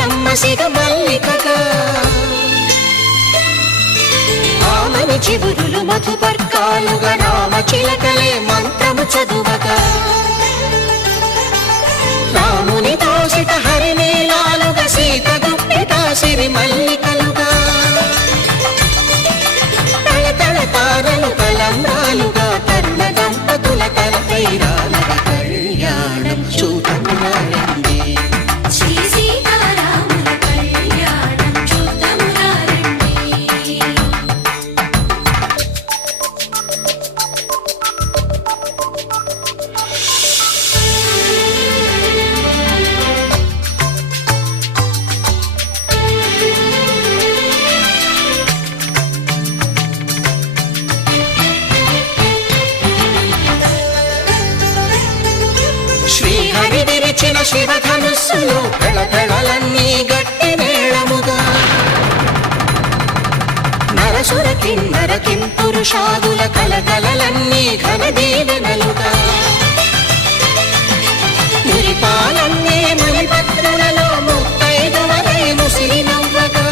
మల్లమ్మ సిగ మల్లికగా ఆమని చివురులు మధుపర్కాలుగా రామ చిలకలే మంత్రము చదువగా రాముని దోసిట హరినీలాలుగా సీత గుప్పిట సిరి మల్లికలుగా తళతళ తారలు తలంబ్రాలుగా తరుణ దంపతుల తలపై రాలగా కళ్యాణం చూడమురా రండి శ్రీ సీతారాముల కళ్యాణం చూడమురా రండి. శ్రీహరి విరిచిన శివధనుస్సులు పెళపెళలన్నీ గట్టి మేళముగా నరసుర కిన్నర కింపురుషాదుల కలకలలన్నీ ఘన దీవెనలుగా మురిపాలన్నీ మణిపత్రులలో ముత్తైదువలై ముసిరి నవ్వగా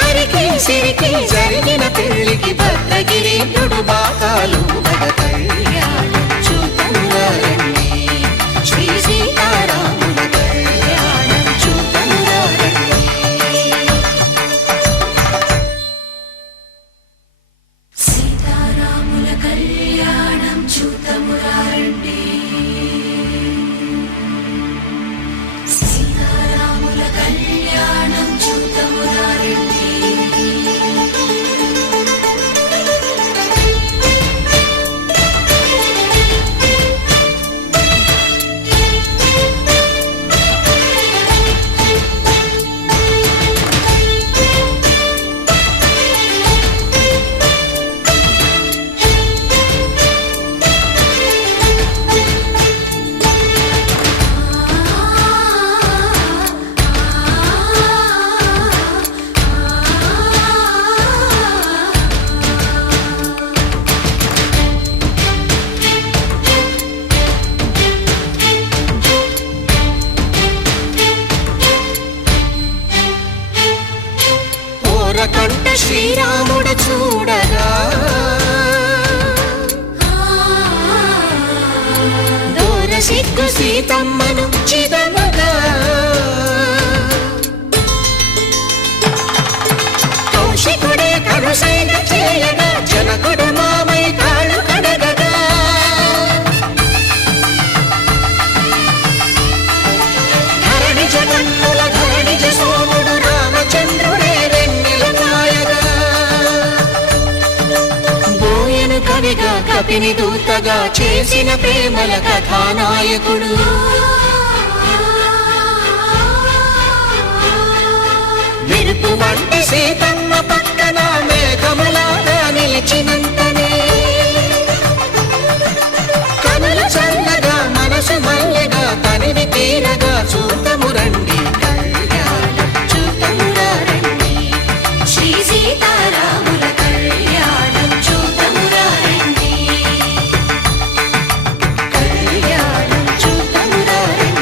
హరికి సిరికి జరిగిన పెళ్లికి భద్రగిరీంద్రుడు బాకాలు కళ్యాణం చూడమురా రండి శ్రీ సీతారాముల కళ్యాణం చూడమురా రండి. సీతారాముల కళ్యాణం చూడమురా రండి సీతారాముల కళ్యాణం చూడమురా రండి. కంట శ్రీరాముడు చూడగా దూర సిగ్గు సీతమ్మను చిదమగా కౌశికుడే కరుసైన చేయగా జనకుడు మామై కాళ్ళు కడగగా ధరణి జగన్నుల ధరణిజ సోముడు రామచంద్రుడే కవిగా కపిని దూతగా చేసిన ప్రేమల కథానాయకుడు మెరుపు వంటి సీతమ్మ పక్కన మేఘములాగా నిలిచినంతనే కనులు చల్లగా మనసు మల్లెగా తనివి తీరగా చూడము రండి కళ్యాణం చూడమురా రండి శ్రీ సీతారాముల కళ్యాణం చూడమురా రండి కళ్యాణం చూడమురా రండి.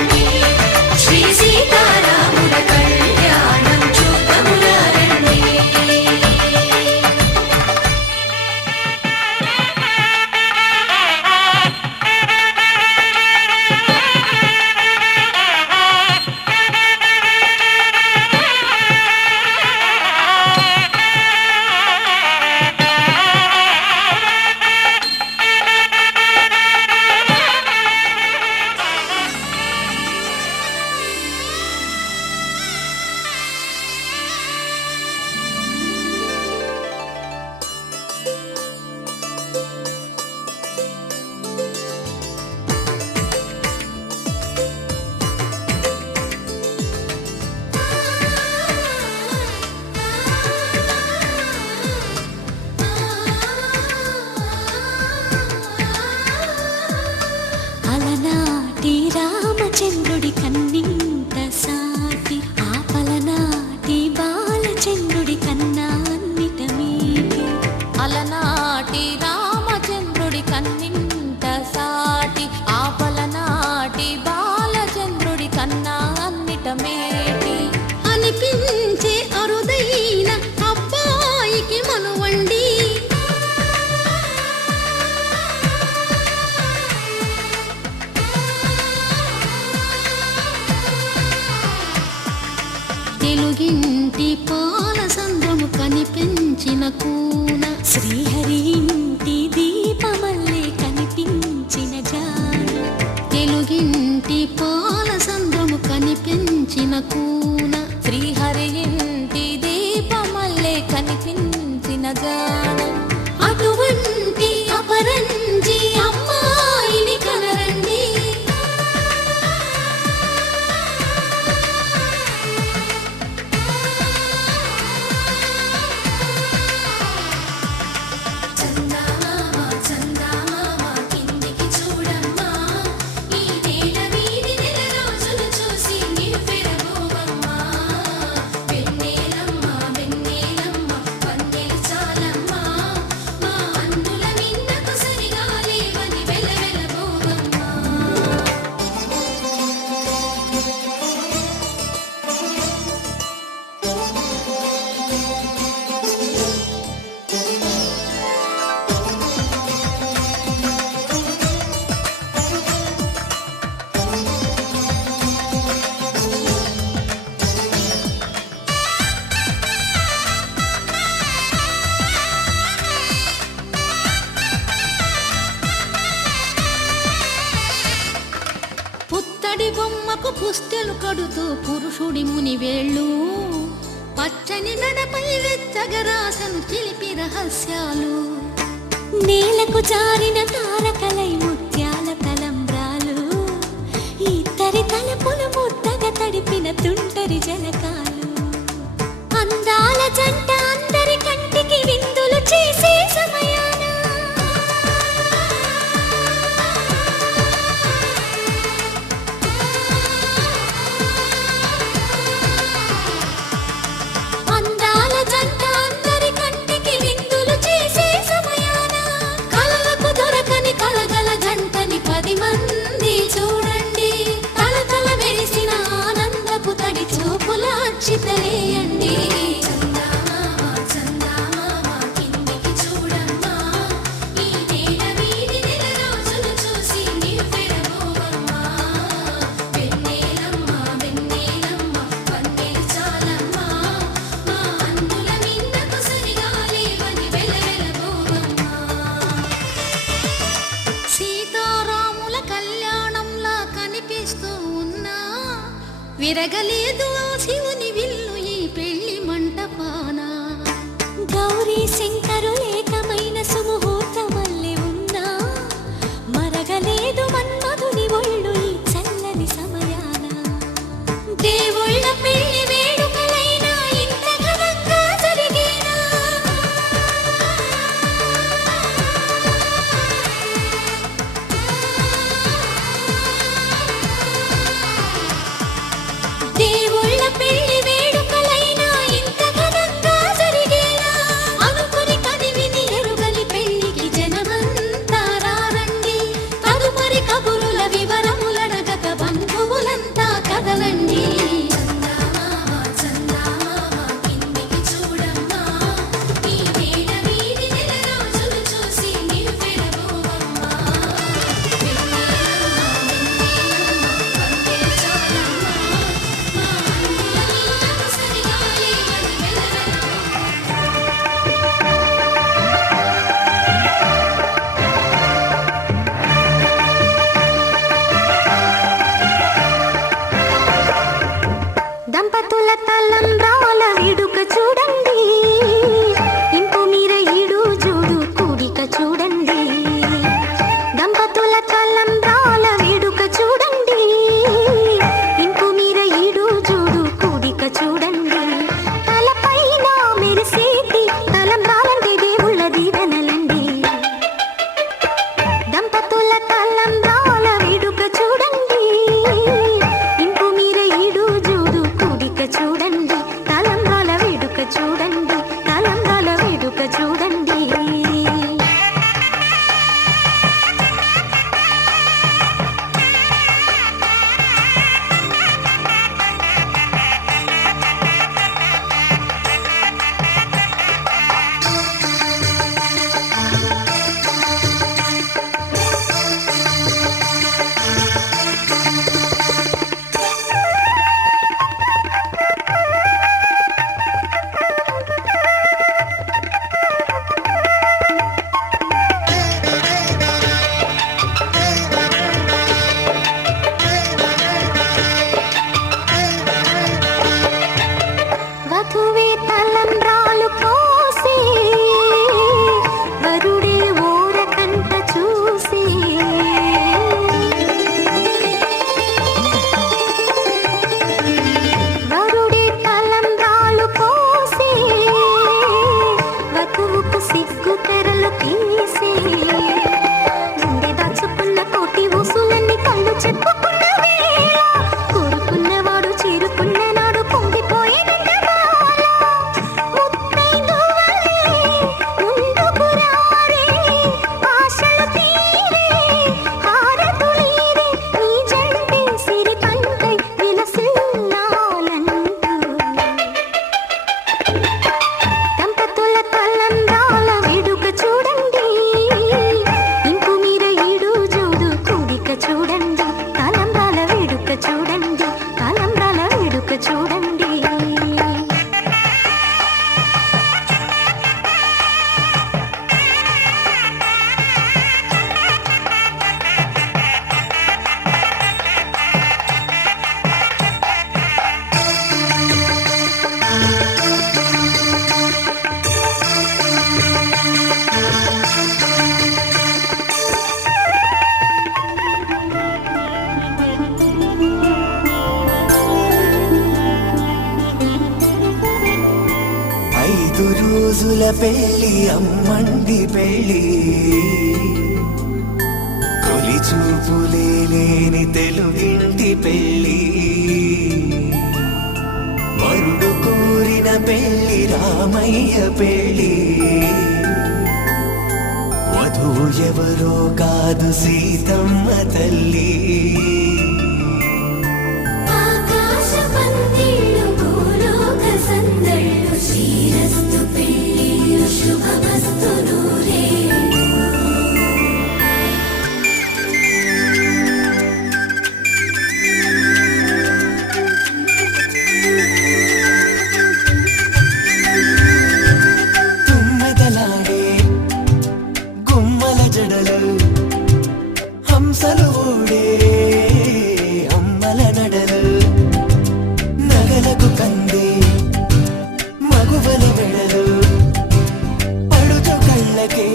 తెలుగింటి పాల సంద్రము కనిపించిన కూన శ్రీహరి ఇంటి దీపమల్లే కనిపించిన జాన తెలుగింటి పాల సంద్రము కనిపించిన కూన శ్రీహరి ఇంటి దీపమల్లే కనిపించిన జాన అటువంటి అపరంజి అమ్మాయిని కనరండి చందమామ చందమామ కిందికి చూడమ్మా ఈ నేల వీడి నెల రోజులు చూసి నివ్వెరబోవమ్మా వెన్నెలమ్మ వెన్నెలమ్మ వన్నెలు చాలమ్మా మా అన్నుల మిన్నకు సరిగా లేవని వెలవెలబోవమ్మా పుత్తడి బొమ్మకు పుస్తెలు కడుతూ పురుషుడి ముని వేళ్ళు పచ్చని నడపై వెచ్చగరాసను చిలిపి రహస్యాలు నేలకు జారిన తారకలై ముత్యాల తలంబ్రాలు ఇద్దరి తలపులు ముద్దగా తడిపిన తుంటరి జలకాలు అందాల జంట అందరి కంటికి విందులు చేసే సమయాన అందాల జంట అందరి కంటికి విందులు చేసే సమయాన కలలకు దొరకని కలగల జంటని 10 మంది చూడండి తలతల మెరిసిన ఆనందపు తడి చూపుల అచ్చితలేయండి చందమామ చందమామ కిందికి చూడమ్మా ఈ నేల వీడి నెల రోజులు చూసి నివ్వెరబోవమ్మా వెన్నెలమ్మ వెన్నెలమ్మ వన్నెలు చాలమ్మా మా అన్నుల మిన్నకు సరిగా లేవని వెలవెలబోవమ్మా సీతారాముల కళ్యాణంలా కనిపిస్తూ ఉన్నా విరగలేదు ఆ శివుని విల్లు ఈ పెళ్లి మంటపాన గౌరీ శంకరులేకమైన సుముహూర్తమల్లె ఉన్నా మరగలేదు మన్మధుని ఒళ్ళు ఈ చల్లని సమయాన దేవుళ్ళ పెళ్లి వేడుకలైనా ఇంత ఘనంగా జరిగేనా దేవుళ్ళ పెళ్లి వేడుకలైనా ఇంత ఘనంగా జరిగేనా అనుకుని కదివిని ఎరుగని పెళ్లికి జనమంతా రారండి తదుపరి కబురుల వివరములడగక బంధువులంతా కదలండి చందమామ చందమామ కిందికి చూడమ్మా ఈ నేల వీడి నెల రోజులు చూసి నివ్వెరబోవమ్మా వెన్నెలమ్మ వెన్నెలమ్మ వన్నెలు చాలమ్మా మా అన్నుల మిన్నకు సరిగా లేవని వెలవెలబోవమ్మా దంపతుల తలంబ్రాల వేడుక చూడండి ఇంపు మీర ఈడు జోడు కూడిక చూడండి దంపతుల తలంబ్రాల వేడుక చూడండి ఇంపు మీర ఈడు జోడు కూడిక చూడండి తలపైన మెరిసేటి తలంబ్రాలంటే దేవుళ్ళ దీవెనలండి దంపతుల తలంబ్రాల వేడుక చూడండి ఇంపు మీర ఈడు జోడు కూడిక చూడండి తలంబ్రాల వేడుక చూడండి తలంబ్రాల ఐదు రోజుల పెళ్లి అమ్మండి పెళ్లి తొలి చూపులే లేని తెలుగింటి పెళ్లి వరుడు కోరిన పెళ్లి రామయ్య పెళ్లి వధువు ఎవరో కాదు సీతమ్మ తల్లి ఆకాశ పందిళ్ళు భూలోక సందళ్ళు శ్రీరస్తు పెళ్ళిళ్ళు శుభమస్తు నూరేళ్ళు తుమ్మెదలాడే గుమ్మల జడలు హంసలు ఊడే అమ్మల నడలు నగలకు కంది మగువల మెడలు పడుచు కళ్ళకే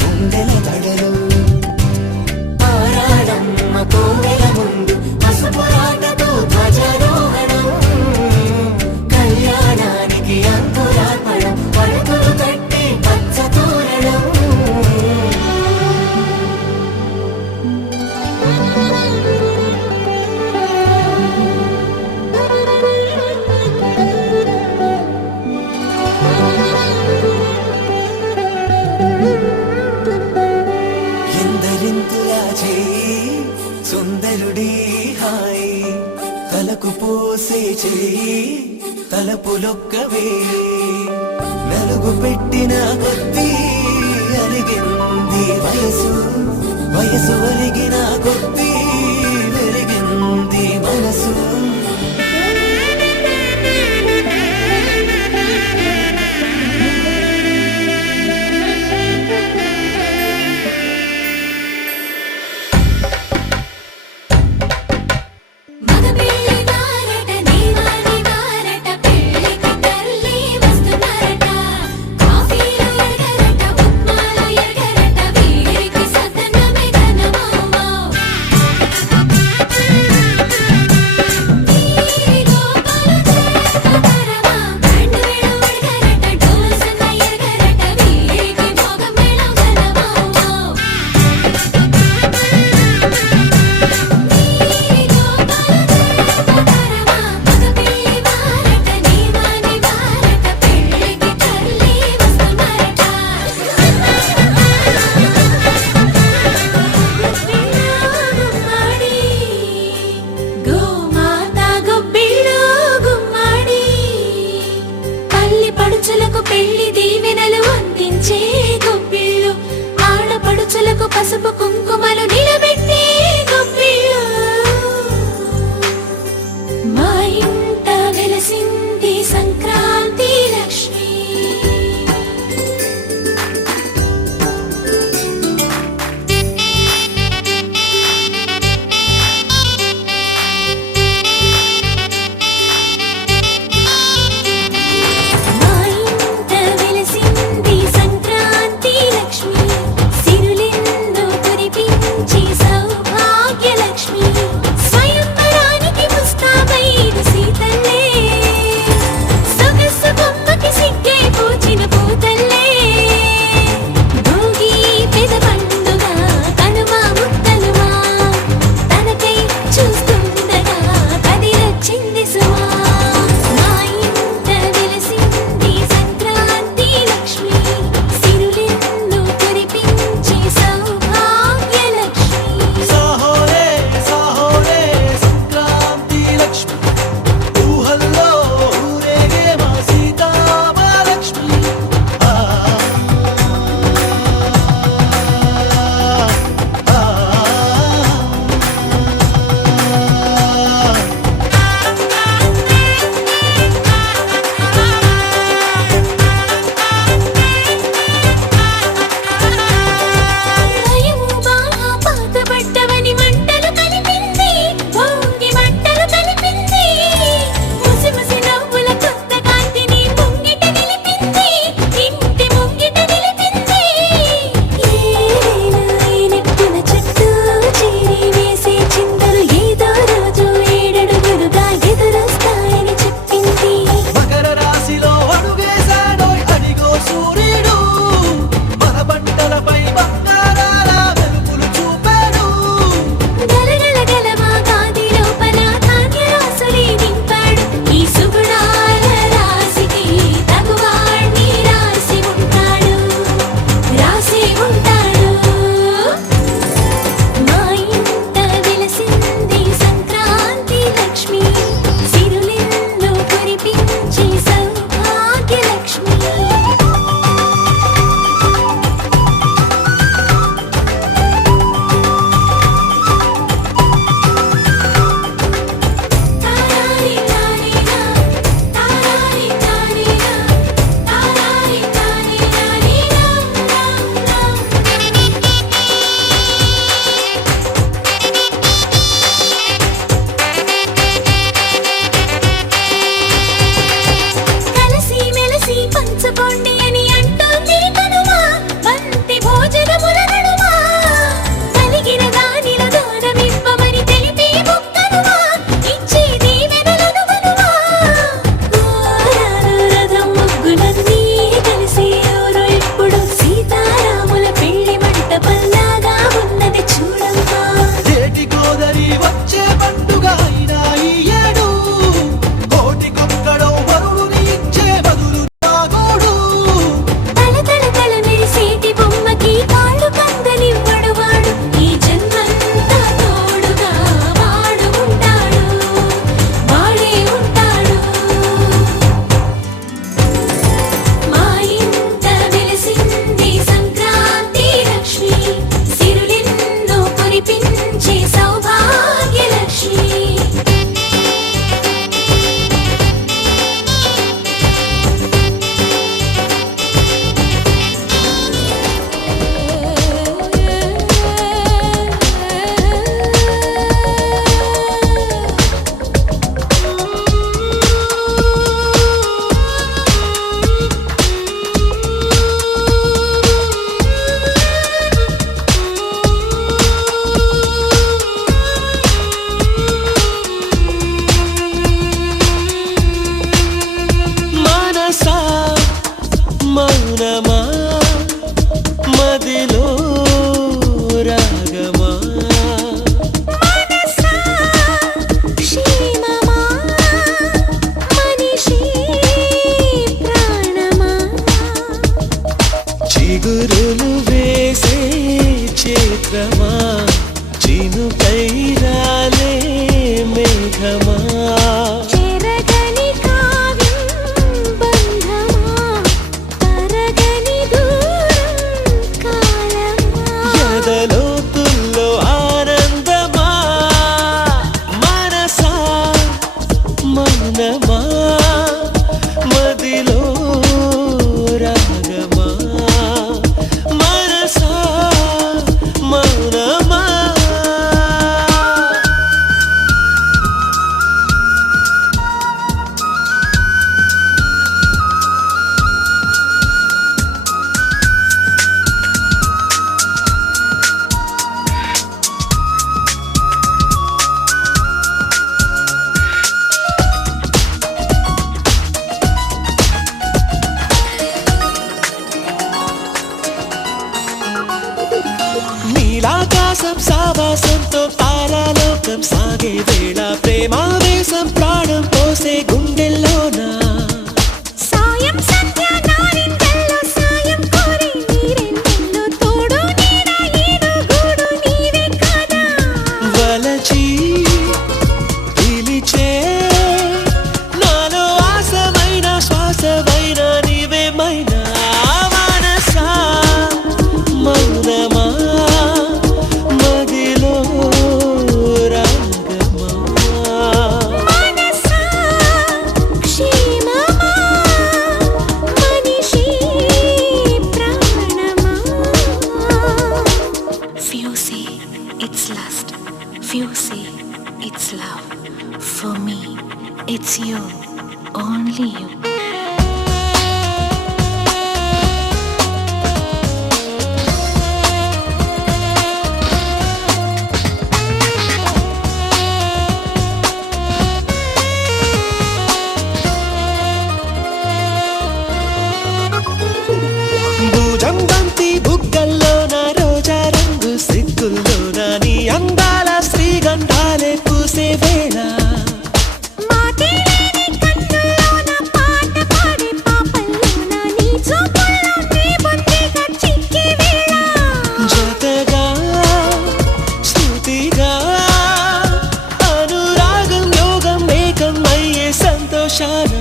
గుండెల తడలు ఆరాడమ్మ కోవెల ముందు పసుపు రాటతో ధ్వజారోహణం కళ్యాణానికి అంకురార్పణం పడుకులు కట్టి పచ్చ తోరణం ఎందరింతులా చేయి సుందరుడి హాయి తలకు పోసే చేయి తలపులొక్కవే నలుగు పెట్టిన కొద్దీ అరిగింది వయసు వయసు ఒరిగిన కొద్దీ వెలిగింది మనసు మగ పెళ్ళి దారట దీవాని దారట పెళ్ళికి తల్లి వస్తున్నారట కాఫీలు ఎరగరట ఉప్మాలు ఎరగరట వీరికి సదనమే ఘనమౌమౌ భావమా మదిలో రాగమా మనసా మౌనమా నీలాకాశం సావాసంతో తారాలోకం సాగే వేళ ప్రేమావేశం ప్రాణం పోసే గుండెల్లోనా సాయం సంధ్య నారింజల్లో సాయం కోరి నీరెందుల్లో తోడు నీడ ఈడు గూడు నీవే కదా వలచి పిలిచే నాలో ఆశమైన శ్వాసమైన నీవేమైనా మనసా మౌనమా మదిలో రాగమా మనసా క్షేమమా మనిషి ప్రాణమా Few say it's lust, few say it's love. For me, it's you, only you. భుజం బంతి బుగ్గల్లోన రోజా రంగు సిగ్గుల్లోన నీ అందాల శ్రీగంధాలే పూసే వేళ మాటిలేని కన్నుల్లోన పాట పాడే పాపల్లోన నీ చూపుల్లో నీ బొత్తిగా చిక్కే వేళ జతగా స్తుతిగా అనురాగం యోగం ఏకం అయ్యే సంతోషాన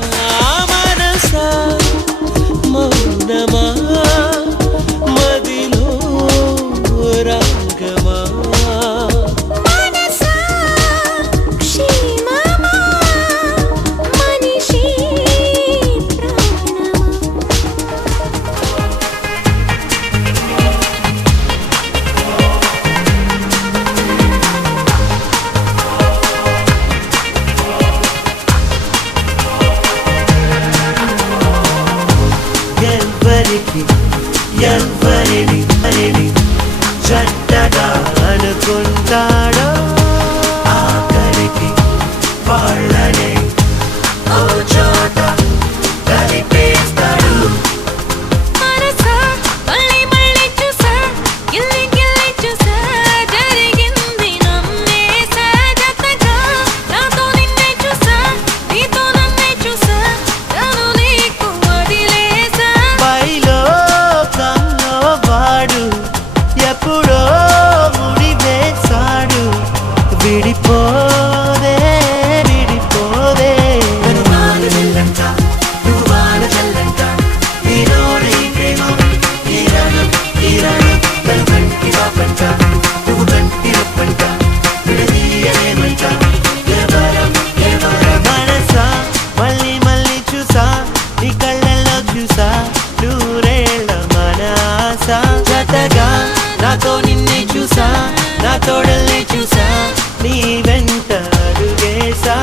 మనసా మౌనమా మదిలో రాగమా మనసా క్షేమమా మనిషి ప్రాణమా ఎవ్వరికి ఎవ్వరిని అరిని జంటగా అనుకుంటాడో ఆఖరికి వాళ్ళనే ఓ చోట కలిపేస్తాడు మనసా మళ్ళీ మళ్ళీ చూసా గిల్లి గిల్లి చూసా జరిగింది నమ్మేసా జతగా నాతో నిన్నే చూసా నీతో నన్నే చూసా నన్ను నీకు వదిలేసా పైలో కల్లో వాడు ఎప్పుడో ముడి వేశాడు విడిపోదే విడిపోదే వాన చెల్లంట నువ్వు వాన చెల్లంట ఈరోడే ఈ ప్రేమ ఈ రాగం తను కంటి వాపంట నువ్వు కంటి రప్పంట విడదీయలేమంట ఎవరం మనసా మళ్ళీ మళ్ళీ చూసా నీ కళ్ళల్లో చూసా నూరేళ్ళ మన ఆశ జతగా నాతో నిన్నే చూసా నా తోడల్నే చూసా నీ వెంట అడుగేసా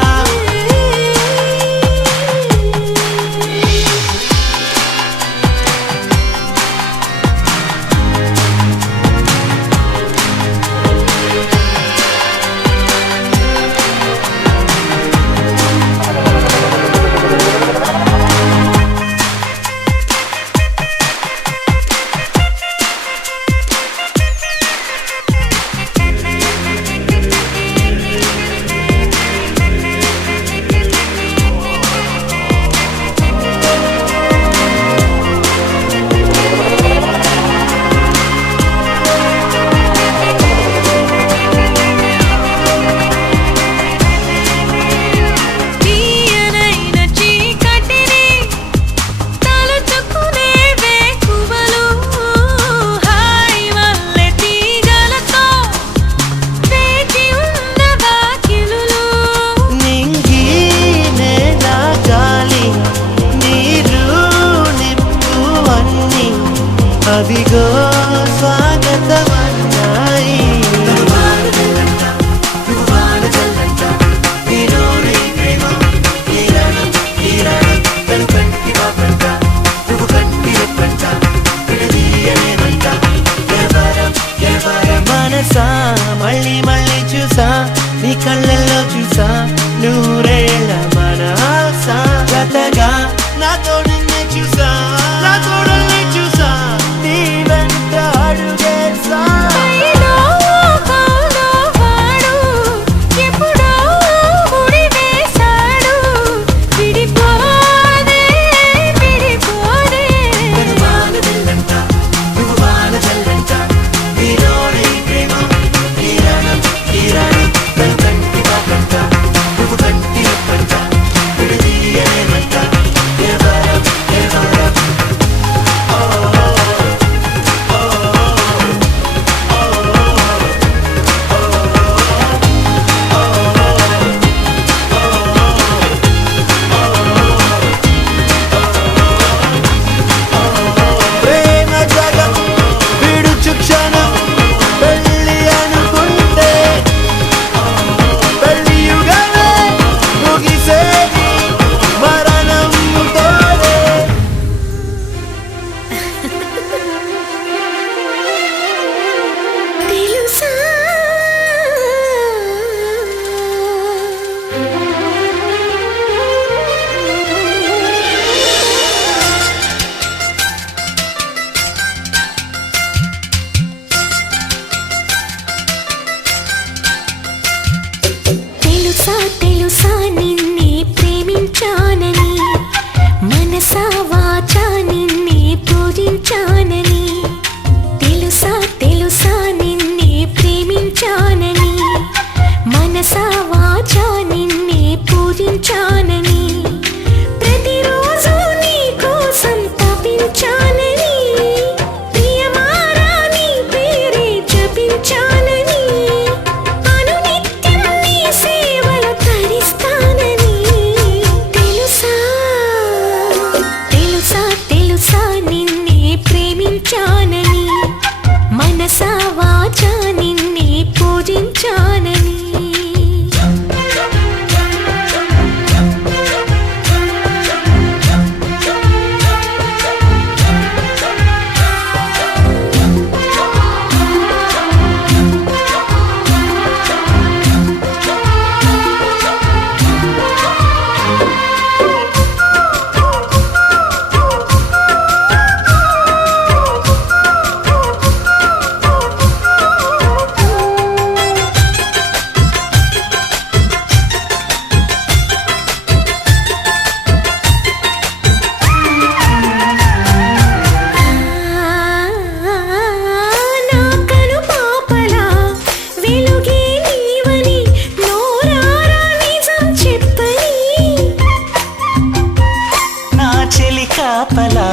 కాపలా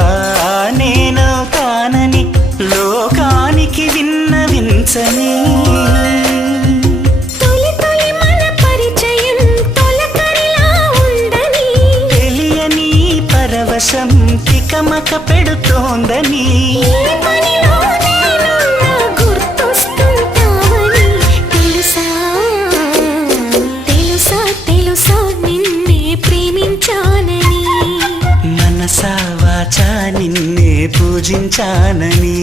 నేను కానని లోకానికి విన్నవించని తొలి తొలి మన పరిచయం తొలకరిలా ఉండని తెలియని పరవశం తికమక పెడుతోందని ఏ పనిలో నేనున్నా గుర్తొస్తుంటావని తెలుసా తెలుసా తెలుసా నిన్నే ప్రేమించానని మనసా వాచా నిన్నే పూజించానని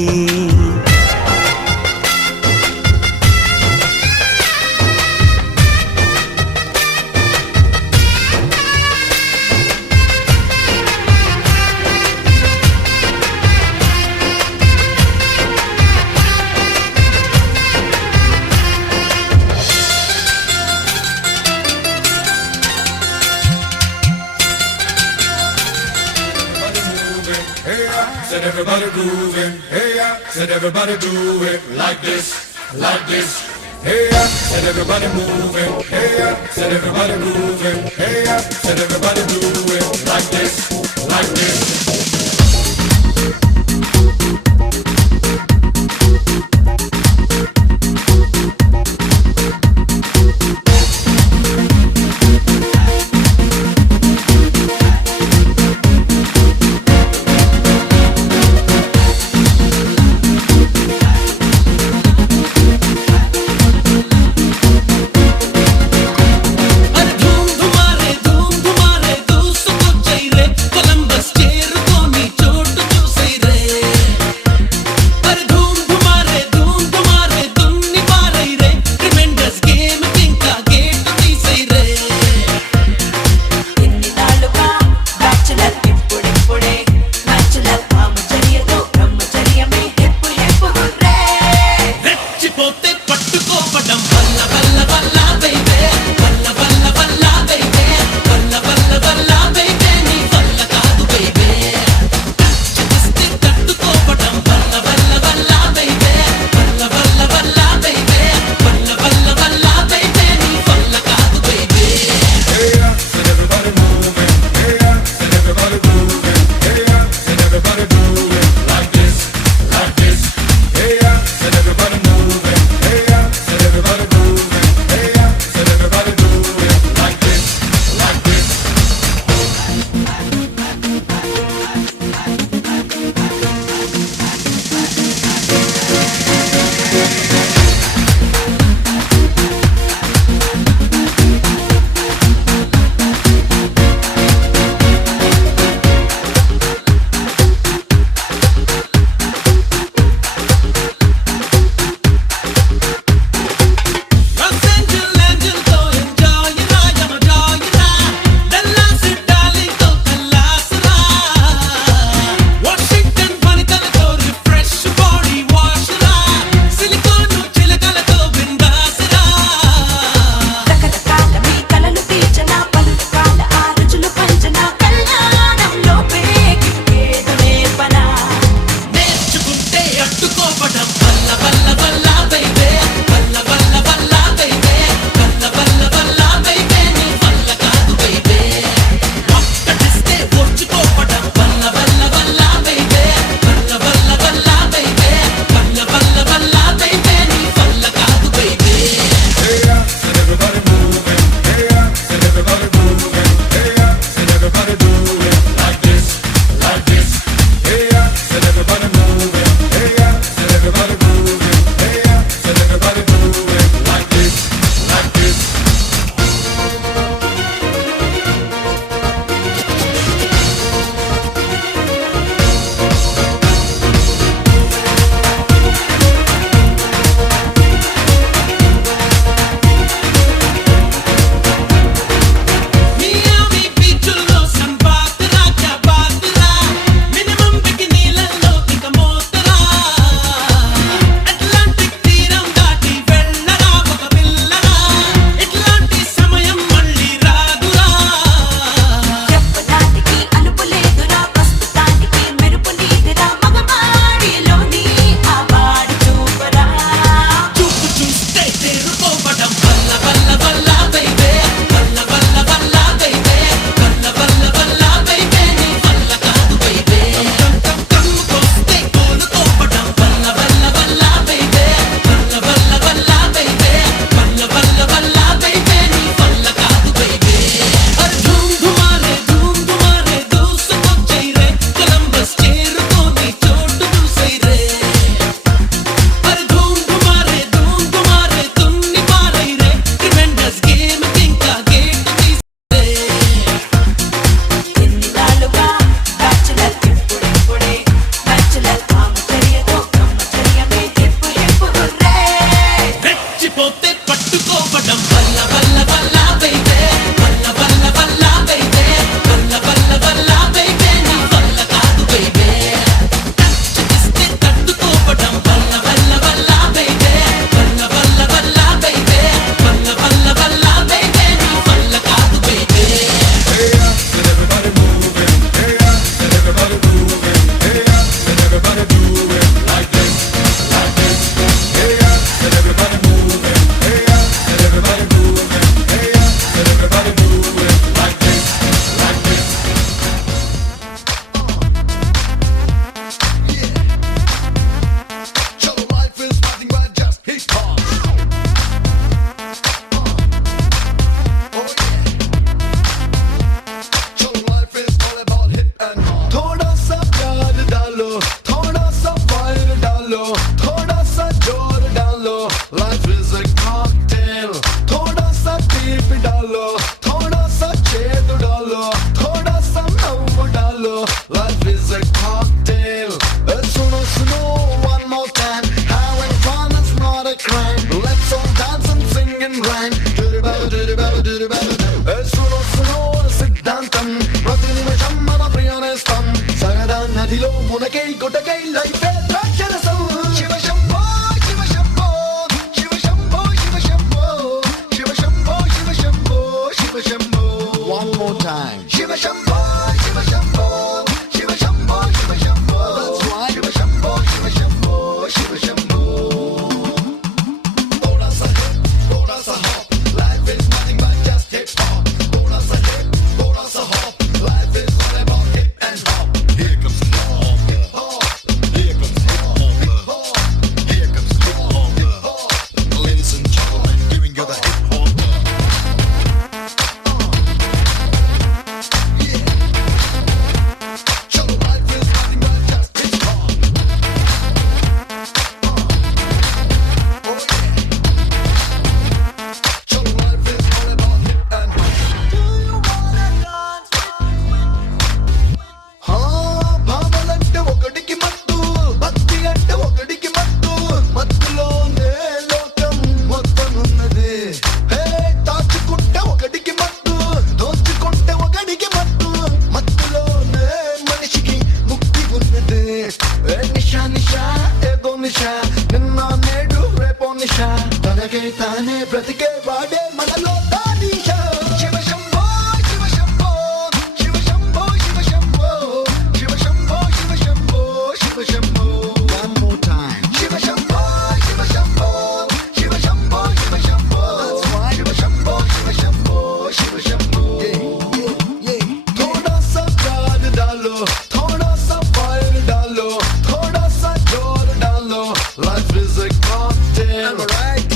Said everybody grooving, hey yeah. Said everybody do it like this, like this. Hey yeah. Said everybody moving, hey yeah. Said everybody grooving, hey yeah. Said everybody do it like this, like this. धूम धुमारे दूस को चाहिए Columbus चेर Life is a cocktail. Suno, suno, one more time. Having fun is not a crime. Let's all dance and sing and rhyme. Suno, suno, సిద్ధాంతం ప్రతి నిమిషం మన ప్రియనేస్తం సగదా నదిలో మునకై గుటకై లైఫ్ ద్రాక్షరసం Shiva Shambho Shiva Shambho Shiva Shambho Shiva Shambho Shiva Shambho Shiva Shambho Shiva Shambho one more time Shiva Shambho Shiva Shambho Shiva Shambho Shiva Shambho that's right Shiva Shambho Shiva Shambho Shiva Shambho थोड़ा सा hop life is nothing but just hip hop थोड़ा सा hop life is all about hip and hop here comes hip hop here comes hip hop here comes hip hop ladies and gentlemen giving you the hip hop yeah chalo life is nothing but just hip hop oh yeah chalo life is all about hip and hop భావలంటే ఒకడికి మత్తు భక్తి అంటే ఒకడికి మత్తు మత్తులోనే లోకం మొత్తం ఉన్నది హే దాచుకుంటే ఒకడికి మత్తు దోచుకుంటే ఒకడికి మత్తు మత్తులోనే మనిషికి ముక్తి ఉన్నది ఏ నిషా నిషా ఏదో నిషా నిన్న నేడు రేపో నిషా తనకే తానే బ్రతికే వాడే మనలో Tana Shah Shiva Shambho Shiva Shambho Shiva Shambho Shiva Shambho Shiva Shambho Shiva Shambho Shiva Shambho one more time Shiva Shambho Shiva Shambho Shiva Shambho Shiva Shambho that's right Shiva Shambho Shiva Shambho Shiva Shambho थोड़ा सा प्यार डालो थोड़ा सा फायर डालो थोड़ा सा जोर डालो life is a cocktail right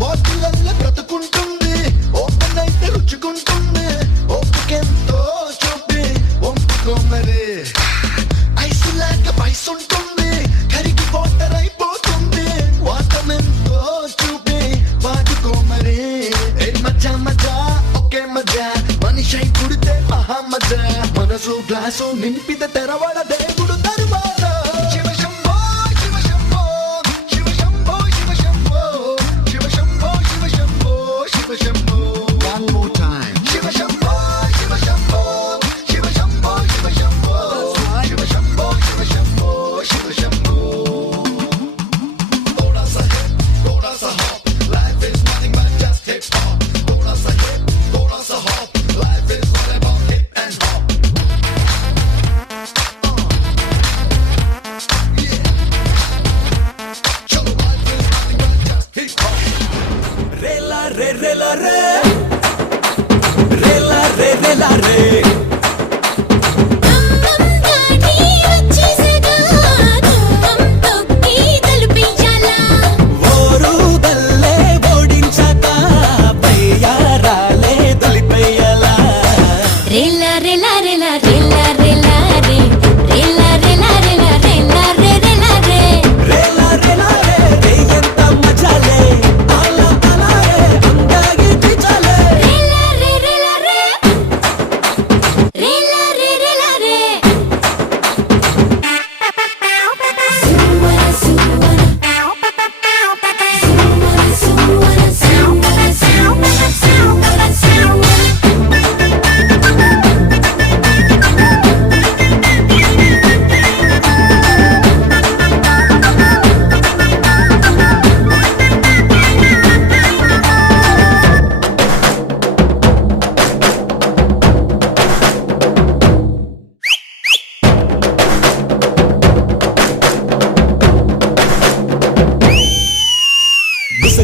బాటిలల్ల బ్రతుకుంటుంది ఓపెన్ అయితే రుచుకుంటుంది ఓపికెంతో చూపి ఒంపుకోమరే ఐసు లేక పైసుంటుంది కరిగి వాటర్ అయిపోతుంది వాటమెంతో చూపి వాడుకోమరే ఏ మజా మజా ఒకే మజా మనిషి పుడితే మహా మజా మనసు గ్లాసు నింపిత తెరవడ దేవుడు తరువాత Shiva Shambho Shiva Shambho Shiva Shambho Shiva Shambho Shiva Shambho Shiva Shambho Shiva Shambho one more time Shiva Shambho Shiva Shambho Shiva Shambho Shiva Shambho Shiva Shambho Shiva Shambho Shiva Shambho थोड़ा सा hop life is nothing but just hip hop थोड़ा सा hop life is all about hip and hop yeah chalo life is nothing but just hip hop Rela రే రేలా రే రేలా రే రేలా రే అమ్మం దాటి వచ్చేసగా ధూమం తొక్కి తలుపించాలా ఓరు దల్లే ఓడించాక పయ్యారాలే తొలిపయ్యలా రేలా రేలా రేలా రేలా రేలా రే రేలా రేలా రేలా రేలా రే రేలా రే రేలా రేలా రే రే ఎంత మజాలే అలా అలా రే అందాగి పిచాలే రేలా రే రేలా రే రేలా రే రేలా రే సువన సువన సువన సువన సువన సువన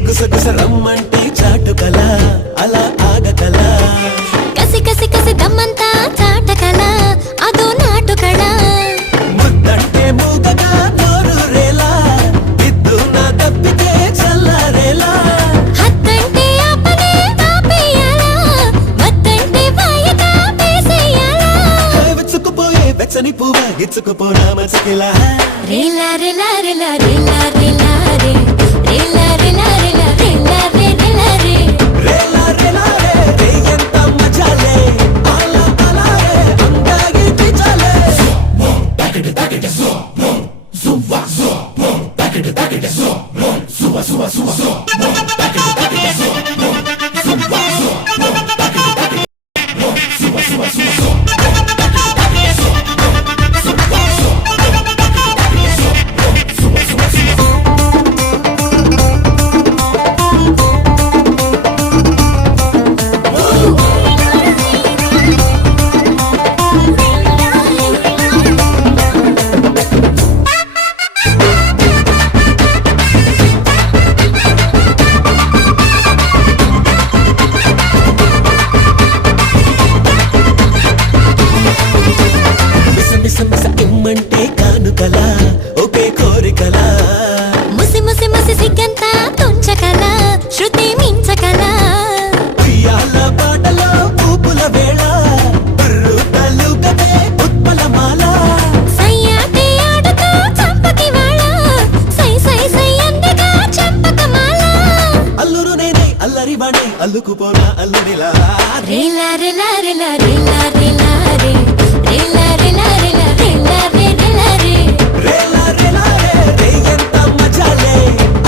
గుసగుస రమ్మంటే చాటుకల అలా ఆగకల కసి కసి కసి దమ్మంతా చాటకల అదో నాటుకళ ముద్దంటే మూగగా నోరు రేలా బిద్దు కిలకిలా రేలా రేలా రేలా రేలా రేలా రే రేలా రేలా రేలా రేలా రే రేలా రే రేలా రేలా రే ఎంత మజాలే అలా అలా రే అందాగి పిచాలే మిసమిస ఇమ్మంటే కానుకలా ఒకే కోరికలా ముసి ముసి ముసి సిగ్గంతా తుంచకలా శృతి మించకలా ఉయ్యాల పాటలో పూపుల వేళ బుర్రు తలుకదే ఉత్పలమాల సయ్యాటి ఆడుతూ చంపకి వాళ్ళ సై సై సై అందగా చంపకమాల అల్లురు నేనే అల్లరి వాణ్ణి అల్లుకుపోనా అల్లునిలా రేలా రేలా రేలా రేలా రేలా రే రేలా రేలా రేలా రేలా రే రేలా రే రేలా రేలా రే ఎంత మజాలే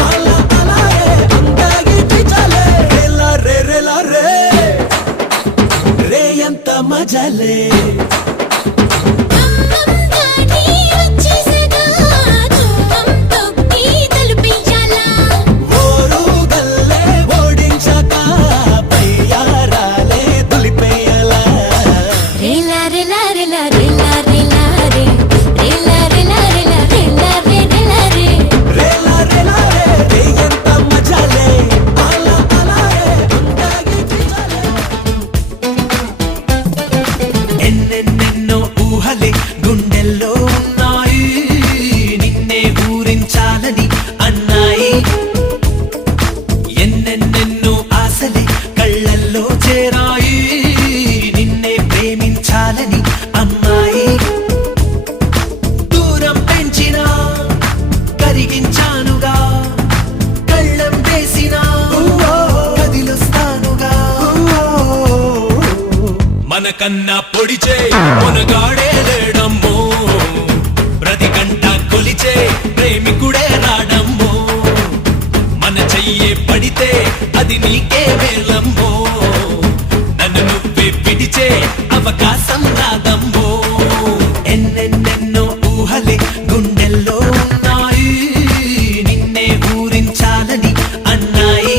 అలా అలా రే అందాగి పిచాలే రేలా రే ఎంత మజాలే అమ్మంగాని వచ్చేసగా తుమ్మం తొక్కి తలుపియ్యాలా ఓరు గల్లే ఓడించాక పయ్యారాలే తులిపేయాలా రేలా రేలా రేలా రేలా రేలా రే రేలా రేలా రేలా రేలా రే రేలా రే రేలా రే ఎంత మజాలే అలా అలా రే అందాగి పిచాలే ఎన్నెన్నెన్నో ఊహలే గుండెల్లో ఉన్నాయి నిన్నే ఊరించాలని అన్నాయి ఎన్నెన్నెన్నో ఆశలే కళ్ళల్లో చేరాయి నిన్నే ప్రేమించాలని అమ్మాయి దూరం పెంచినా కరిగించానుగా కళ్ళం వేసినా కదిలొస్తానుగా మనకన్నా పొడిచే మునగాడే లేడమ్మో ప్రతి గంట కొలిచే ప్రేమికుడే రాడమ్మో మన చెయ్యే పడితే అది నీకే వేలమ్మో నన్ను నువ్వే పిడిచే అవకాశం రాదమ్మో ఎన్నెన్నెన్నో ఊహలే గుండెల్లో ఉన్నాయి నిన్నే ఊరించాలని అన్నాయి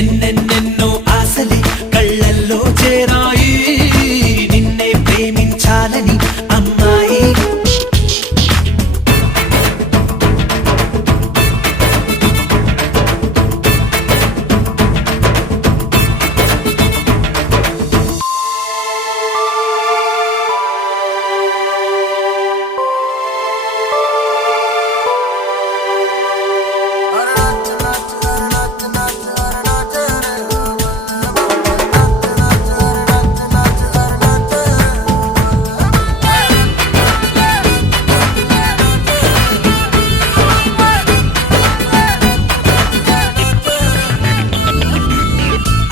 ఎన్నెన్నెన్నో ఆశలే కళ్ళల్లో చేరాయి నిన్నే ప్రేమించాలని అమ్మాయి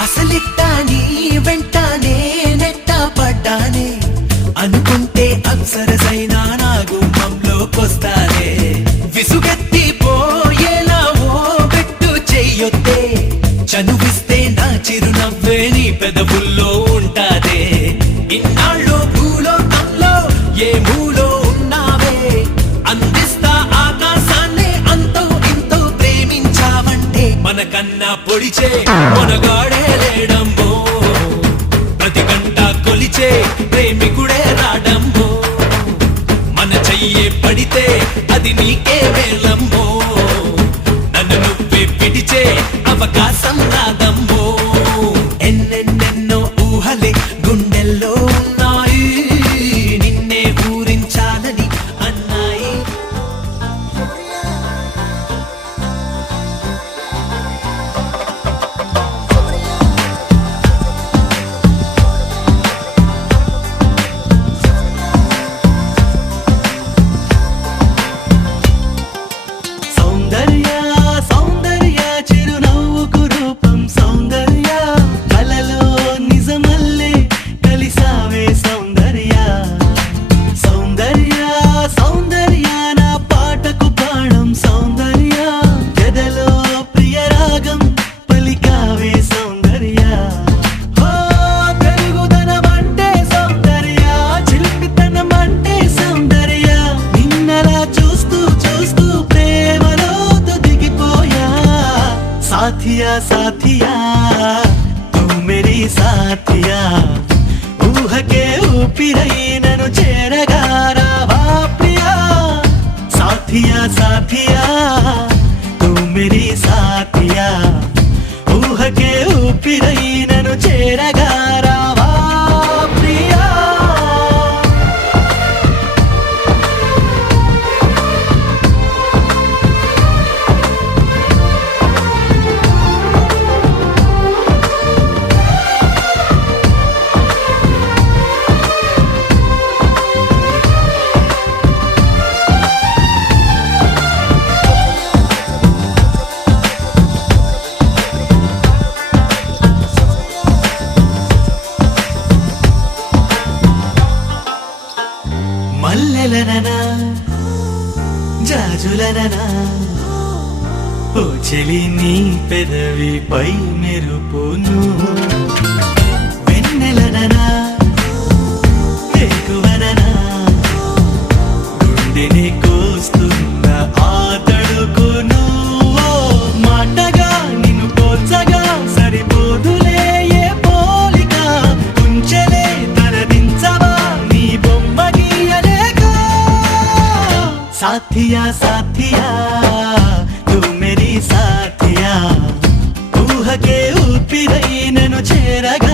అసలిట్టాని వెంటానే నెట్ట పడ్డానే అనుకుంటే అప్సరసైనా నా గుమ్మంలోకొస్తానే విసుగెత్తి పోయేలా ఓ పెట్టు చెయ్యొద్దే చనువిస్తే నా చిరునవ్వే నీ పెదవుల్లో ఉంటాదే ఇన్నాళ్ళు భూలోకంలో ఏ మూలో ఉన్నావే అందిస్తా ఆకాశాన్ని అంతో ఇంతో ప్రేమించావంటే మనకన్నా పొడిచే మనగాడే లేడమ్మో ప్రతి గంట కొలిచే ప్రేమికుడే రాడమ్మో మన చెయ్యే పడితే అది నీకే వేలమ్మో నన్ను నువ్వే పిడిచే అవకాశం రాదమ్మో ఎన్నెన్నెన్నో ఊహలే గుండెల్లో ఉన్నాయి నిన్నే ఊరించాలని అన్నాయి साथिया तू मेरी साथिया ఊహకే ఊపిరై నన్ను చేరగా రావా ప్రియా సాథియా సాథియా తూ మేరీ సాథియా ఊహకే ఊపిరై నన్ను చేరగా రావా ప్రియా మల్లెలననా జాజులననా ఓ చెలి నీ పెదవిపై మెరుపును వెన్నెలననా ఎక్కువననా గుండెని కోస్తున్న ఆ తడుకును ఓ మాటగా నిన్ను పోల్చగా సరిపోదులే ఏ పోలిక ఉంచలే తరదించవా నీ బొమ్మ గీయలేక సాథియా సాథియా తూ మేరీ సాథియా ఊహకే ఊపిరై నన్ను చేరగా